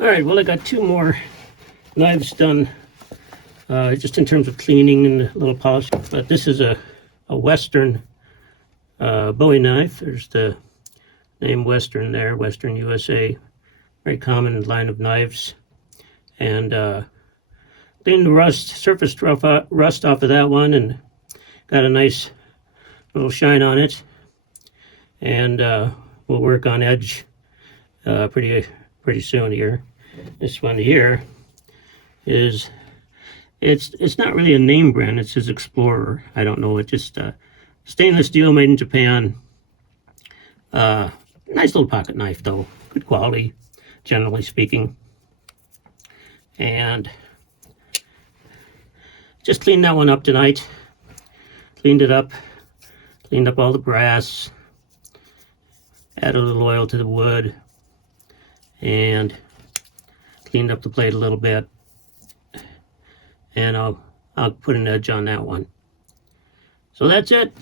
All right, well, I got two more knives done, just in terms of cleaning and a little polish. But this is a Western Bowie knife. There's the name Western there, Western USA. Very common line of knives. And cleaned the surface rust off of that one, and got a nice little shine on it. And we'll work on edge pretty soon here. This one here is, it's not really a name brand. It says Explorer. I don't know. It's just stainless steel, made in Japan. Nice little pocket knife though. Good quality, generally speaking. And just cleaned that one up tonight. Cleaned it up. Cleaned up all the brass. Added a little oil to the wood. And cleaned up the blade a little bit, and I'll put an edge on that one. So that's it.